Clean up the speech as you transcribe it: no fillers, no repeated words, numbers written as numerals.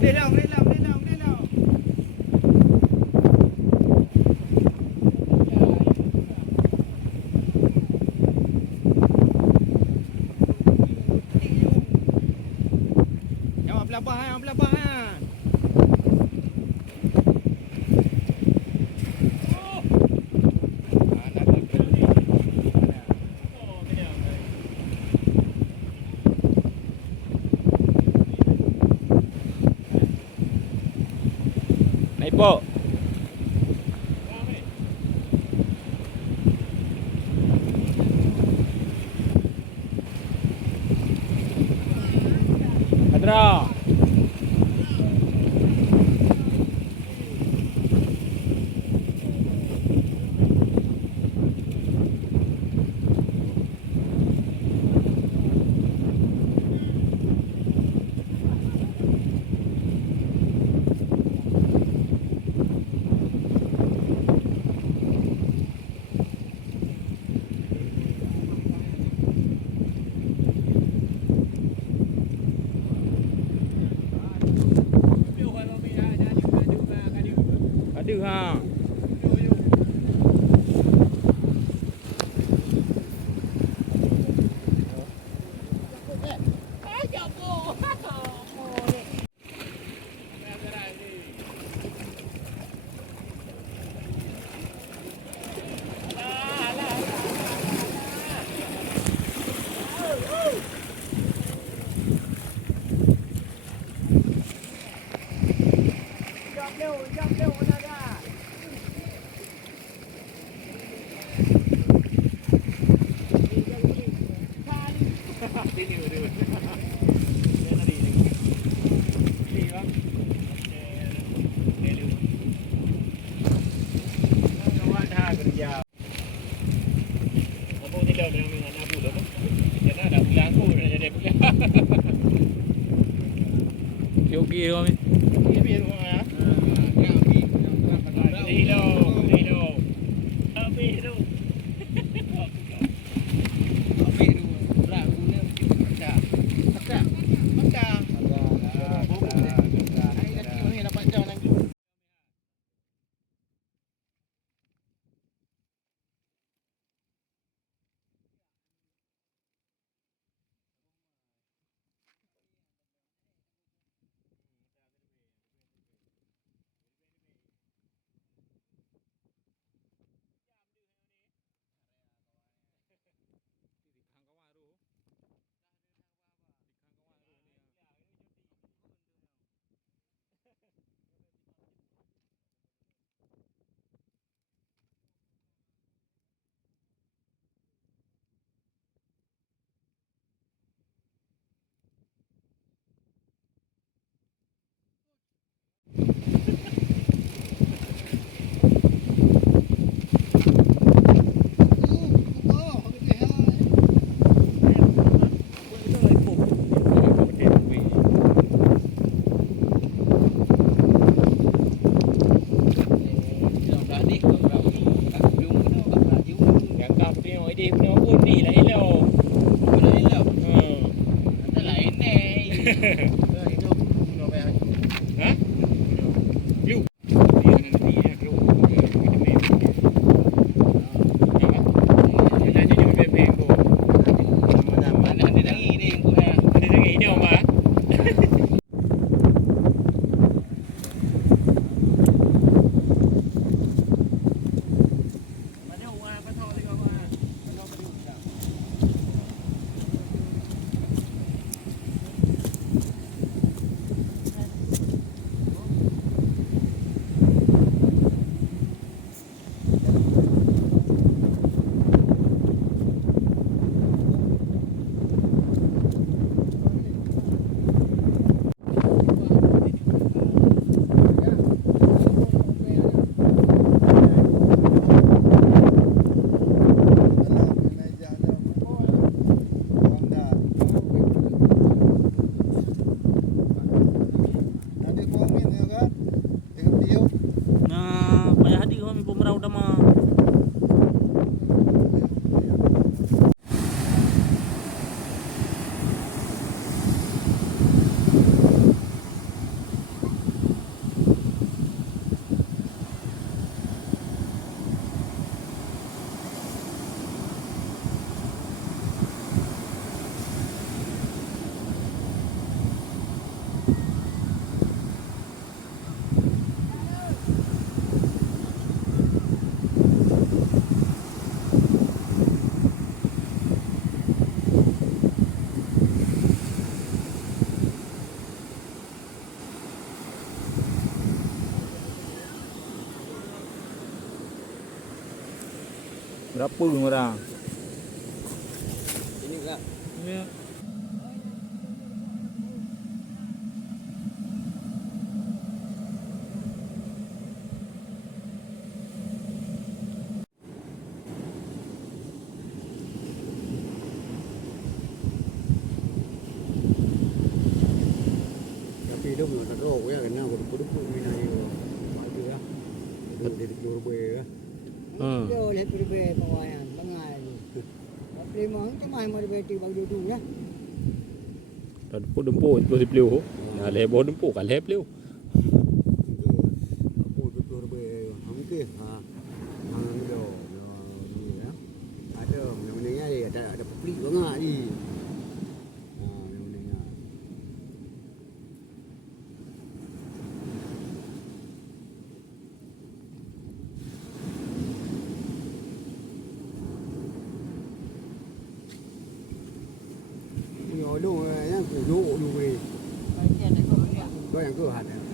Gede dah, gede dah, gede dah, gede dah. Yang pelabah, yang pelabah. Naik po. Adra. Ada ha. Yogi kami. Berapa orang? Ini enggak. Ya. Tapi dia punya teruk ya kena kudu-kudu minat dia. Ada lah. Dia berbe ya. Dia oleh berbe pawayan tengah ni. Tapi memang tu mai mau beti bagi tu lah. Dah dempur terus dipeliu. Dah leboh dempur kan leh Aku tu berbe. Mungkin ha. Hang dia. Ni ya. Ada mana-mana dia ada pelik banget ni. Ha mana-mana. Nhiều đồ nhá, củ độ đủ về. Bagian aku ni. Có yang cửa hạt này.